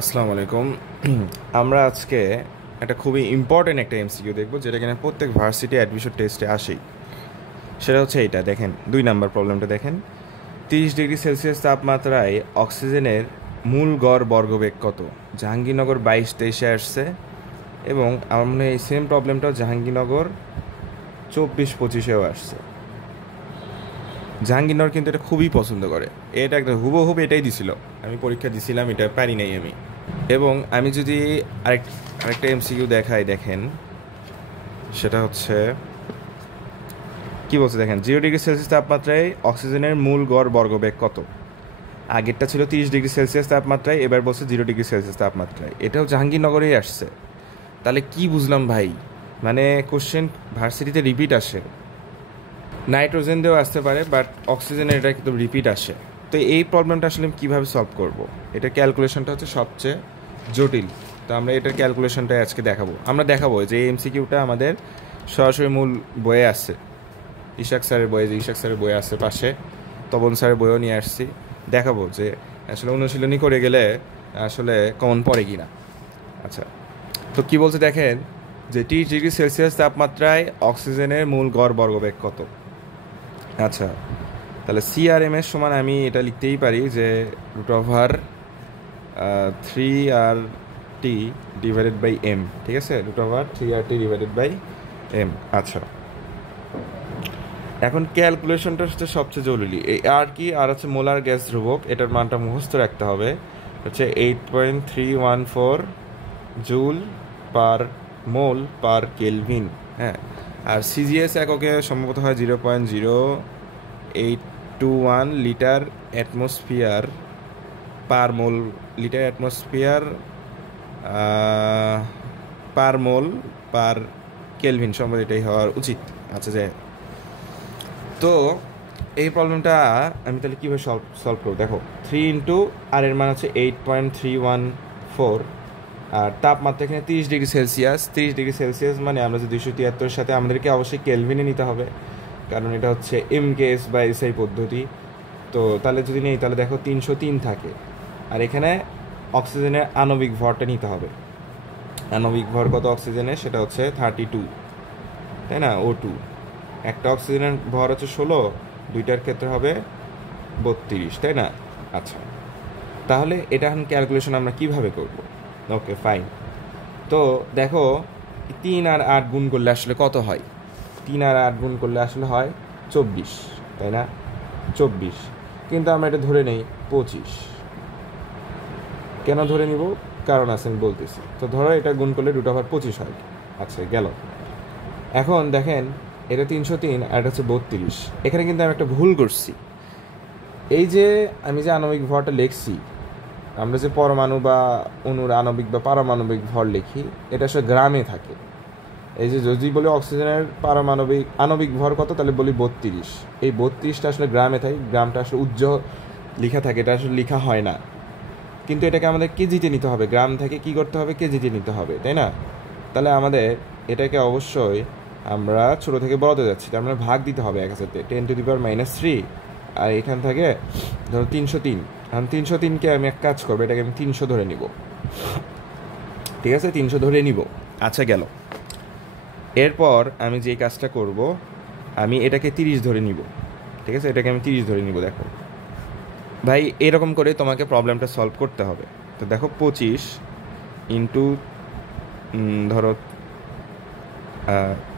আসসালামু আলাইকুম। আমরা আজকে একটা খুবই ইম্পর্টেন্ট একটা এমসিকিউ দেখব, যেটা কিনা প্রত্যেক ভার্সিটি অ্যাডমিশন টেস্টে আসেই। সেটা হচ্ছে এইটা, দেখেন 2 নাম্বার প্রবলেমটা দেখেন। 30 ডিগ্রি সেলসিয়াস তাপমাত্রায় অক্সিজেনের মূল গড় বর্গবেগ কত? জাহাঙ্গীরনগর 22-23-এ আসছে, এবং আমার মনে হয় এই সেম প্রবলেমটাও জাহাঙ্গীরনগর 24-25-এও আসছে। জাহাঙ্গীরনগর কিন্তু এটা খুবই পছন্দ করে, এটা একটা হুবহুব এটাই দিছিল। আমি পরীক্ষা দিছিলাম, এটা পারি নাই আমি। এবং আমি যদি আরেক আরেকটা এমসিকিউ দেখাই, দেখেন সেটা হচ্ছে কি বলছে, দেখেন 0 ডিগ্রি সেলসিয়াস তাপমাত্রায় অক্সিজেনের মূল গড় বর্গবেগ কত? আগেরটা ছিল 30 ডিগ্রি সেলসিয়াস তাপমাত্রায়, এবার বলছে 0 ডিগ্রি সেলসিয়াস তাপমাত্রায়, এটাও জাহাঙ্গীরনগরেই আসছে। তাহলে কি বুঝলাম ভাই, মানে কোশ্চেন ভার্সিটিতে রিপিট আসে, নাইট্রোজেন দিয়েও আসতে পারে, বাট অক্সিজেনের এটা কিন্তু রিপিট আসে। তো এই প্রবলেমটা আসলে আমি কীভাবে সলভ করব? এটা ক্যালকুলেশনটা হচ্ছে সবচেয়ে জটিল। তো আমরা এটার ক্যালকুলেশনটাই আজকে দেখাবো যে এই এমসিকিউটা আমাদের সরাসরি মূল বইয়ে আছে, ইশাক স্যারের বইয়ে, যে ইশাক স্যারের বই আছে পাশে, তপন স্যারের বইও নিয়ে আসছি। দেখাবো যে আসলে অনুশীলনী করে গেলে আসলে কমন পড়ে কি না। আচ্ছা, তো কি বলছে দেখেন, যে 30 ডিগ্রি সেলসিয়াস তাপমাত্রায় অক্সিজেনের মূল গড় বর্গবেগ কত? আচ্ছা, তাহলে সিআরএম এর সমান আমি এটা লিখতেই পারি যে √3 3RT ডিভাইডেড বাই এম। ঠিক আছে, √3RT ডিভাইডেড বাই এম। আচ্ছা, এখন ক্যালকুলেশনটা হচ্ছে সবচেয়ে জরুরি। এই আর কি, আর হচ্ছে মোলার গ্যাস ধ্রুবক, এটার মানটা মুখস্থ রাখতে হবে, হচ্ছে 8.314 জুল পার মোল পার কেলভিন। হ্যাঁ, আর সিজিএস এককে সম্ভবত হয় 0.0821 লিটার অ্যাটমসফিয়ার পার মোল, লিটার অ্যাটমসফিয়ার পার মোল পার কেলভিন, সম্ভবত এটাই হওয়ার উচিত। আচ্ছা, যে তো এই প্রবলেমটা আমি তাহলে কীভাবে সলভ করবো, দেখো 3 আর এর মান হচ্ছে 8.314, আর তাপমাত্রা এখানে 30 ডিগ্রি সেলসিয়াস। 30 ডিগ্রি সেলসিয়াস মানে আমরা যে 273 সাথে আমাদেরকে অবশ্যই কেলভিনে নিতে হবে, কারণ এটা হচ্ছে এমকেএস বা এসআই পদ্ধতি। তো তাহলে যদি নেই, তাহলে দেখো 303 থাকে। আর এখানে অক্সিজেনের আণবিক ভরটা নিতে হবে। আণবিক ভর কত অক্সিজেনের, সেটা হচ্ছে 32, তাই না, O2। একটা অক্সিজেনের ভর হচ্ছে 16, দুইটার ক্ষেত্রে হবে 32, তাই না? আচ্ছা, তাহলে এটা এখন ক্যালকুলেশন আমরা কিভাবে করব? ওকে, ফাইন। তো দেখো, 3 আর 8 গুণ করলে আসলে কত হয়? 3 আর 8 গুণ করলে আসলে হয় 24, তাই না? 24, কিন্তু আমরা এটা ধরে নেই 25। কেন ধরে নিব, কারণ আছে, আমি বলতেছি। তো ধরো এটা গুণ করলে √25 হয়। আচ্ছা, গেল। এখন দেখেন, এটা 303 আর এটা হচ্ছে 32। এখানে কিন্তু আমি একটা ভুল করছি। এই যে আমি যে আণবিক ভরটা লিখছি, আমরা যে পরমাণু বা অণুর আণবিক বা পারমাণবিক ভর লিখি, এটা আসলে গ্রামে থাকে। এই যে যদি বলি অক্সিজেনের পারমাণবিক আণবিক ভর কত, তাহলে বলি 32। এই 32টা আসলে গ্রামে থাকে, গ্রামটা আসলে উজ্জ্বল লেখা থাকে, এটা আসলে লেখা হয় না। কিন্তু এটাকে আমাদের কেজিতে নিতে হবে, গ্রাম থেকে কি করতে হবে, কেজিতে নিতে হবে, তাই না? তাহলে আমাদের এটাকে অবশ্যই আমরা ছোটো থেকে বড়তে যাচ্ছি, তার মানে ভাগ দিতে হবে 1,000-তে, 10⁻³ আর এখান থেকে ধরো 303। এখন 303কে আমি এক কাজ করবো, এটাকে আমি 300 ধরে নিব। ঠিক আছে, 300 ধরে নিব। আচ্ছা, গেল। এরপর আমি যে কাজটা করব, আমি এটাকে 30 ধরে নিব। ঠিক আছে, এটাকে আমি 30 ধরে নিব। দেখো ভাই, এরকম করে তোমাকে প্রবলেমটা সলভ করতে হবে। তো দেখো 25 ইন্টু ধরো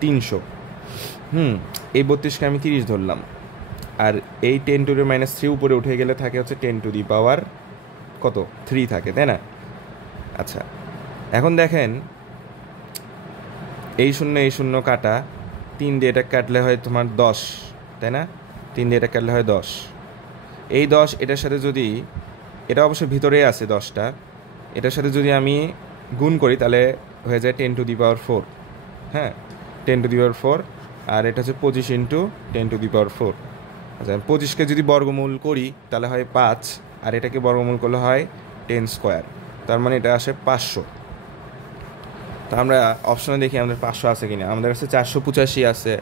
300, এই 32কে আমি 30 ধরলাম, আর এই 10⁻³ উপরে উঠে গেলে থাকে হচ্ছে 10⁻³ কত, 3 থাকে, তাই না? আচ্ছা, এখন দেখেন, এই শূন্য কাটা, 3 দিয়ে এটা কাটলে হয় তোমার 10, তাই না? 3 দিয়ে এটা কাটলে হয় 10। এই 10 এটার সাথে যদি, এটা অবশ্য ভিতরেই আছে 10টা, এটার সাথে যদি আমি গুণ করি, তাহলে হয়ে যায় 10⁻⁴। হ্যাঁ, 10⁻⁴, আর এটা হচ্ছে 25 ইন্টু 10⁻⁴। আচ্ছা, 25কে যদি বর্গমূল করি তাহলে হয় 5, আর এটাকে বর্গমূল করলে হয় 10²। তার মানে এটা আসে 500। তো আমরা অপশনে দেখি আমাদের 500 আছে কিনা। আমাদের কাছে 485 আছে,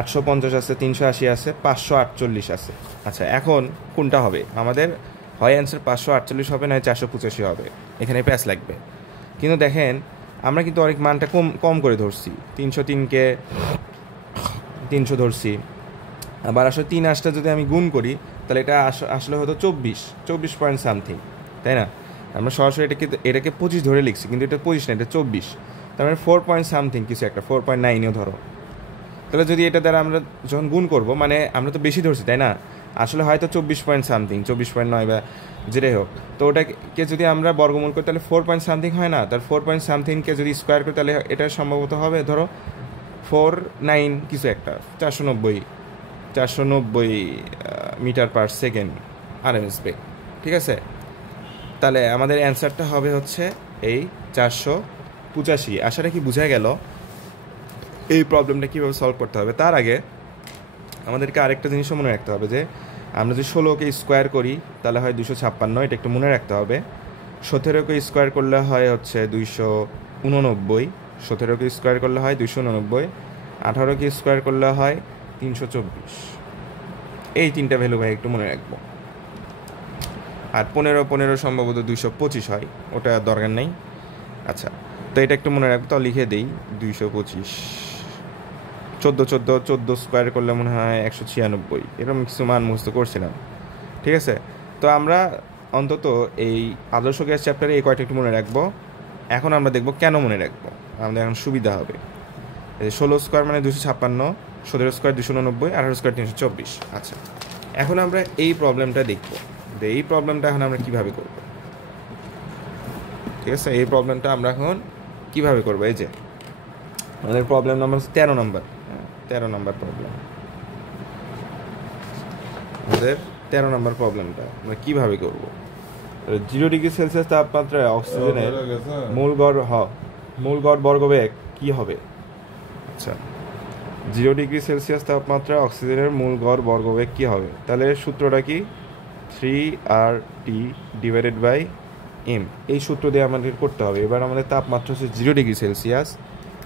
850 আছে, 380 আছে, 548 আছে। আচ্ছা, এখন কোনটা হবে আমাদের? হয় অ্যান্সার 548 হবে, নয় 485 হবে, এখানে প্যাচ লাগবে। কিন্তু দেখেন আমরা কিন্তু অনেক মানটা কম কম করে ধরছি, 303কে 300 ধরছি। আবার আসলে 3 যদি আমি গুণ করি তাহলে এটা আসলে হয়তো 24 পয়েন্ট সামথিং, তাই না? আমরা সরাসরি এটাকে 25 ধরে লিখছি, কিন্তু এটা 25 না, এটা 24। তার মানে 4 পয়েন্ট সামথিং কিছু একটা, 4.9ও ধরো। তাহলে যদি এটা দ্বারা আমরা যখন গুণ করব, মানে আমরা তো বেশি ধরছি, তাই না? আসলে হয়তো 24 পয়েন্ট সামথিং, 24.9 বা যেটাই হোক। তো ওটাকে যদি আমরা বর্গমূল করি তাহলে 4 পয়েন্ট সামথিং হয় না? তার 4 পয়েন্ট সামথিংকে যদি স্কোয়ার করি তাহলে এটা সম্ভবত হবে ধরো 49 কিছু একটা, 490 মিটার পার সেকেন্ড আরএমএস বেগ, ঠিক আছে? তাহলে আমাদের অ্যান্সারটা হবে হচ্ছে এই 485। আশা রাখি বোঝা গেল এই প্রবলেমটা কীভাবে সলভ করতে হবে। তার আগে আমাদেরকে আরেকটা জিনিসও মনে রাখতে হবে, যে আমরা যদি 16কে স্কোয়ার করি তাহলে হয় 256, এটা একটু মনে রাখতে হবে। 17কে স্কোয়ার করলে হয় হচ্ছে 289, 17কে স্কোয়ার করলে হয় 289, 18কে স্কোয়ার করলে হয় 324। এই তিনটা ভ্যালু ভাই একটু মনে রাখবো। আর 15 সম্ভবত 225 হয়, ওটা দরকার নেই। আচ্ছা, তো এটা একটু মনে রাখবো, তাও লিখে দিই 225। 14 স্কোয়ার করলে মনে হয় 196, এরকম কিছু মান মুখস্থ করছিলাম, ঠিক আছে? তো আমরা অন্তত এই আদর্শ গ্যাস চ্যাপ্টারে এই কয়টা একটু মনে রাখবো। এখন আমরা দেখবো কেন মনে রাখবো, আমাদের এখন সুবিধা হবে। 16 স্কোয়ার মানে 256, 17 স্কোয়ার 289, 18 স্কোয়ার 324। আচ্ছা, এখন আমরা এই প্রবলেমটা দেখবো, যে এই প্রবলেমটা এখন আমরা কীভাবে করব, ঠিক আছে? এই প্রবলেমটা আমরা এখন কীভাবে করবো, এই যে আমাদের প্রবলেম নাম্বার 13 নম্বর, 13 নম্বর প্রবলেম, আমাদের 13 নম্বর প্রবলেমটা আমরা কীভাবে করব। 0 ডিগ্রি সেলসিয়াস তাপমাত্রায় অক্সিজেনের মূল গড় বর্গবেগ কী হবে? আচ্ছা, 0 ডিগ্রি সেলসিয়াস তাপমাত্রায় অক্সিজেনের মূল গড় বর্গবেগ কী হবে? তাহলে সূত্রটা কি? 3RT/m। এই সূত্র দিয়ে আমাদের করতে হবে। এবার আমাদের তাপমাত্রা হচ্ছে 0 ডিগ্রি সেলসিয়াস,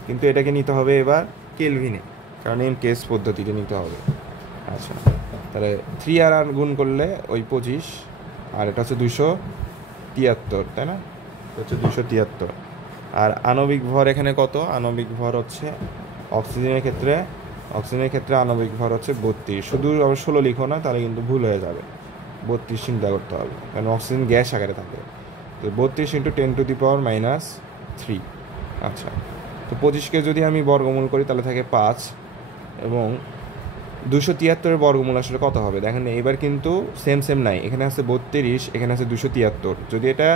কিন্তু এটাকে নিতে হবে এবার কেলভিনে, কারণ কেস পদ্ধতিতে নিতে হবে। আচ্ছা, তাহলে 3R গুণ করলে ওই 25, আর এটা হচ্ছে 273, তাই না? হচ্ছে 273। আর আণবিক ভর এখানে কত? আণবিক ভর হচ্ছে অক্সিজেনের ক্ষেত্রে আণবিক ভর হচ্ছে 32। শুধু আবার 16 লিখো না, তাহলে কিন্তু ভুল হয়ে যাবে। 32 চিন্তা করতে হবে, কারণ অক্সিজেন গ্যাস আকারে থাকে। তো 32 × 10⁻³ আচ্ছা, তো 25কে যদি আমি বর্গমূল করি তাহলে থাকে 5, এবং 273-এর বর্গমূল আসলে কত হবে দেখেন। এবার কিন্তু সেম নাই, এখানে আছে 32, এখানে আছে 273। যদি এটা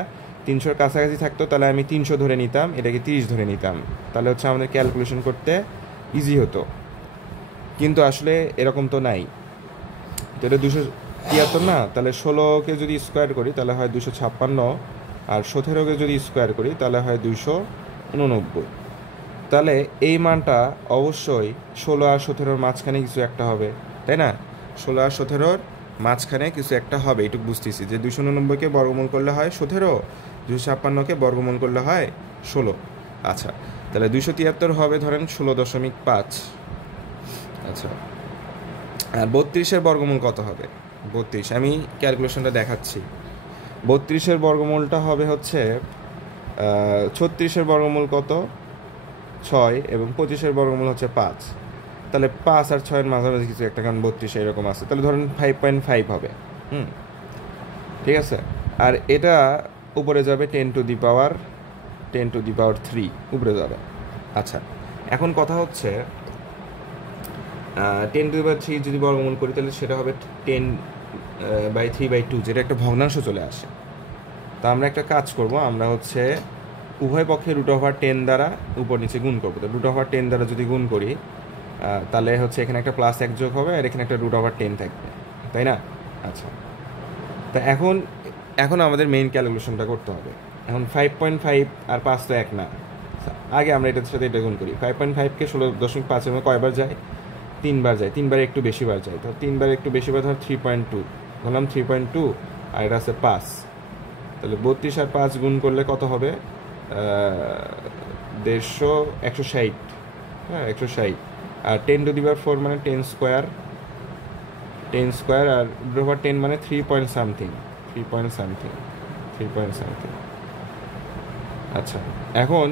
300-র কাছাকাছি থাকতো তাহলে আমি 300 ধরে নিতাম, এটাকে 30 ধরে নিতাম, তাহলে হচ্ছে আমাদের ক্যালকুলেশন করতে ইজি হতো। কিন্তু আসলে এরকম তো নাই, তো এটা 273 না, তাহলে 16কে যদি স্কোয়ার করি তাহলে হয় 256, আর 17কে যদি স্কোয়ার করি তাহলে হয় 289। তাহলে এই মানটা অবশ্যই 16 আর 17-র মাঝখানে কিছু একটা হবে, তাই না? 16 আর 17-র মাঝখানে কিছু একটা হবে, এটুকু বুঝতেছি। যে 289-কে বর্গমূল করলে হয় 17, 256-কে বর্গমূল করলে হয় 16। আচ্ছা, তাহলে 273 হবে ধরেন 16.5। আচ্ছা, আর 32-এর বর্গমূল কত হবে? 32 আমি ক্যালকুলেশনটা দেখাচ্ছি। 32-এর বর্গমূলটা হবে হচ্ছে 36-এর বর্গমূল কত? 6, এবং 25-এর বর্গমূল হচ্ছে 5। তাহলে 5 আর 6-এর মাঝামাঝি কিছু একটা, কারণ 32 এরকম আছে, তাহলে ধরেন 5.5 হবে। ঠিক আছে, আর এটা উপরে যাবে 10⁻³ উপরে যাবে। আচ্ছা, এখন কথা হচ্ছে 10⁻³ যদি বর্গমূল করি তাহলে সেটা হবে 10/3/2, যেটা একটা ভগ্নাংশ চলে আসে। তা আমরা একটা কাজ করব, আমরা হচ্ছে উভয় পক্ষে √10 দ্বারা উপর নিচে গুণ করবো। তো √10 দ্বারা যদি গুণ করি তাহলে হচ্ছে এখানে একটা +1 যোগ হবে, আর এখানে একটা √10 থাকবে, তাই না? আচ্ছা, তা এখন আমাদের মেইন ক্যালকুলেশনটা করতে হবে। এখন 5.5 আর 5 তো এক না, আগে আমরা এটার সাথে এটা গুণ করি। 5.5কে 16.5-এর মধ্যে কয়বার যায়? 3 বার যায়। 3 বারে একটু বেশি বার যায়, তো 3 বারে একটু বেশি বার ধর 3.2 বললাম, 3.2, আর এটা আছে 5। তাহলে 32 আর 5 গুণ করলে কত হবে? 160, হ্যাঁ 160। আর 10⁻⁴ মানে 10 স্কোয়ার, আর √10 মানে 3 পয়েন্ট সামথিং, 3 পয়েন্ট সামথিং। আচ্ছা, এখন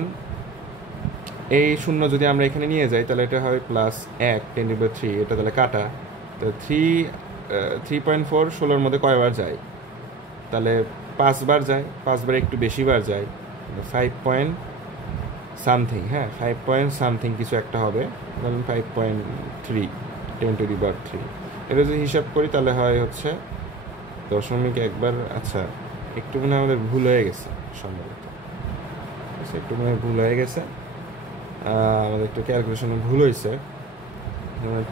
এই শূন্য যদি আমরা এখানে নিয়ে যাই তাহলে এটা হয় +1 10^3, এটা তাহলে কাটা। তো 3.4 16-র মধ্যে কয়বার যায়? তাহলে 5 বার যায়, 5 বার একটু বেশি বার যায়, 5 পয়েন্ট সামথিং। হ্যাঁ, 5 পয়েন্ট সামথিং কিছু একটা হবে, ধরুন 5.3 10^3। এটা যদি হিসাব করি তাহলে হয় হচ্ছে 0.1 আচ্ছা, একটু মনে হয় আমাদের ভুল হয়ে গেছে সম্ভবত, একটু মনে হয় ভুল হয়ে গেছে, আমাদের একটু ক্যালকুলেশনে ভুল হয়েছে,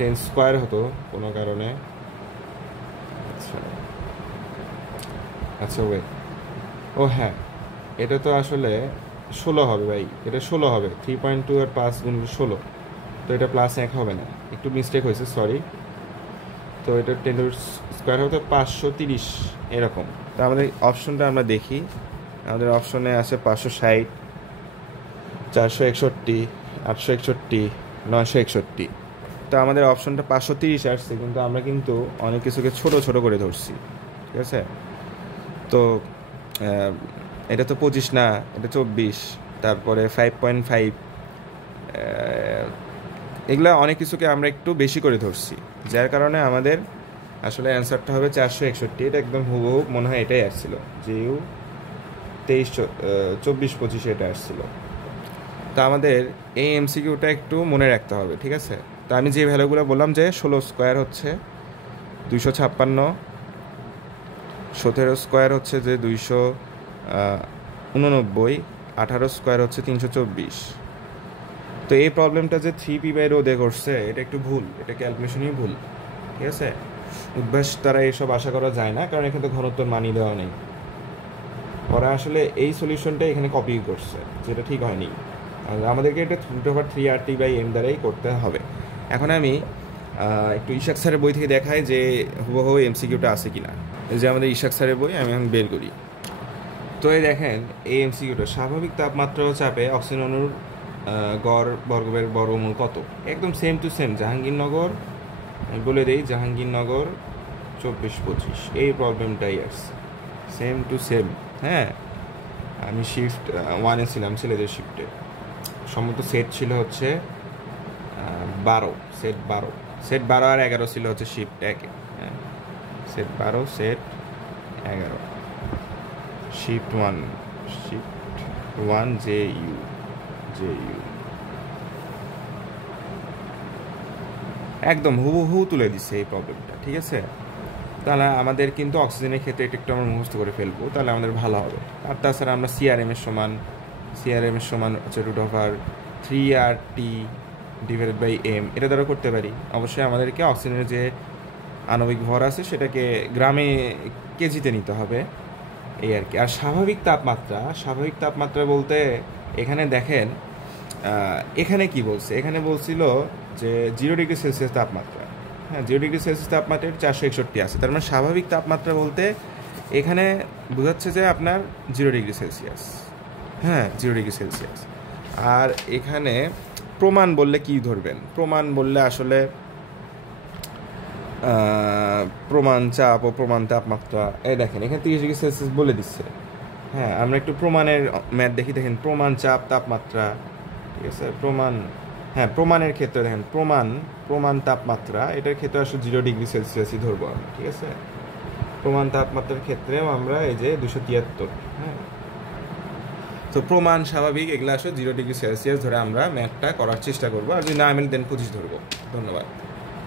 10 স্কোয়ার হতো কোনো কারণে। আচ্ছা আচ্ছা ওয়েট, ও হ্যাঁ, এটা তো আসলে 16 হবে ভাই, এটা 16 হবে, 3.2 আর 5 গুণ 16, তো এটা +1 হবে না, একটু মিস্টেক হয়েছে, সরি। তো এটা 10 স্কোয়ার হতে 530 এরকম। তো আমাদের অপশনটা আমরা দেখি, আমাদের অপশনে আছে 560, 461, 861, 961। তো আমাদের অপশনটা 530 আসছে, কিন্তু আমরা কিন্তু অনেক কিছুকে ছোট ছোট করে ধরছি, ঠিক আছে? তো এটা তো 25 না, এটা 24, তারপরে 5.5, এগুলা অনেক কিছুকে আমরা একটু বেশি করে ধরছি, যার কারণে আমাদের আসলে অ্যান্সারটা হবে 461। এটা একদম হুবহু মনে হয় এটাই আসছিল, যেও 24-25 এটা আসছিল। তো আমাদের এই এমসিকিউটা একটু মনে রাখতে হবে, ঠিক আছে? তো আমি যে ভ্যালুগুলো বললাম, যে 16 স্কোয়ার হচ্ছে 256, 17 স্কোয়ার হচ্ছে যে 289, 18 স্কোয়ার হচ্ছে 324। তো এই প্রবলেমটা যে 3p/ρ করছে, এটা একটু ভুল, এটা ক্যালকুলেশনই ভুল, ঠিক আছে? উদ্ভাস তারা এইসব আশা করা যায় না, কারণ এখানে তো ঘনত্বর মানি দেওয়া নেই। ওরা আসলে এই সলিউশনটা এখানে কপি করছে, যেটা ঠিক হয়নি। আমাদেরকে এটা √3RT/m দ্বারাই করতে হবে। এখন আমি একটু ইশাক স্যারের বই থেকে দেখাই যে হুবহু এমসিকিউটা আছে কিনা। এই যে আমাদের ইশাক স্যারের বই, আমি এখন বের করি। তো এই দেখেন, এই এমসিকিউটা, স্বাভাবিক তাপমাত্রা ও চাপে অক্সিজেন অণুর গড় বর্গের বর্গমূল কত? একদম সেম টু সেম জাহাঙ্গীরনগর, আমি বলে দিই, জাহাঙ্গীরনগর 24-25, এই প্রবলেমটাই আসছে, সেম টু সেম। হ্যাঁ, আমি শিফট 1-এ ছিলাম, ছেলেদের শিফটে। সম্ভবত সেট ছিল হচ্ছে 12, সেট 12 আর 11 ছিল হচ্ছে শিফট 1-এ। হ্যাঁ, সেট 12, সেট 11, শিফট 1 JU। একদম হুবহু তুলে দিচ্ছে এই প্রবলেমটা, ঠিক আছে? তাহলে আমাদের কিন্তু অক্সিজেনের ক্ষেত্রে এটা একটু আমরা মুখস্থ করে ফেলবো, তাহলে আমাদের ভালো হবে। আর তাছাড়া আমরা CRM এর সমান হচ্ছে √3RT/m, এটা দ্বারা করতে পারি। অবশ্যই আমাদেরকে অক্সিজেনের যে আণবিক ভর আছে সেটাকে গ্রামে কেজিতে নিতে হবে, এই আর কি। আর স্বাভাবিক তাপমাত্রা বলতে এখানে দেখেন, এখানে কি বলছে, এখানে বলছিল যে 0°C তাপমাত্রা। হ্যাঁ, 0°C তাপমাত্রায় 461 আছে, তার মানে স্বাভাবিক তাপমাত্রা বলতে এখানে বোঝাচ্ছে যে আপনার 0°C। হ্যাঁ, 0°C। আর এখানে প্রমাণ বললে কি ধরবেন? প্রমাণ বললে আসলে প্রমাণ চাপ ও প্রমাণ তাপমাত্রা, এই দেখেন এখানে 30°C বলে দিচ্ছে। হ্যাঁ, আমরা একটু প্রমাণের ম্যাথ দেখি। দেখেন, প্রমাণ চাপ তাপমাত্রা, ঠিক আছে? প্রমাণের ক্ষেত্রে দেখেন, প্রমাণ তাপমাত্রা, এটার ক্ষেত্রে আসলে 0°C ধরবো আমি, ঠিক আছে? প্রমাণ তাপমাত্রার ক্ষেত্রেও আমরা এই যে 273। হ্যাঁ, তো প্রমাণ স্বাভাবিক এগুলো আসলে 0°C ধরে আমরা ম্যাথটা করার চেষ্টা করবো, আর যদি না মিলে দেন 25 ধরবো। ধন্যবাদ।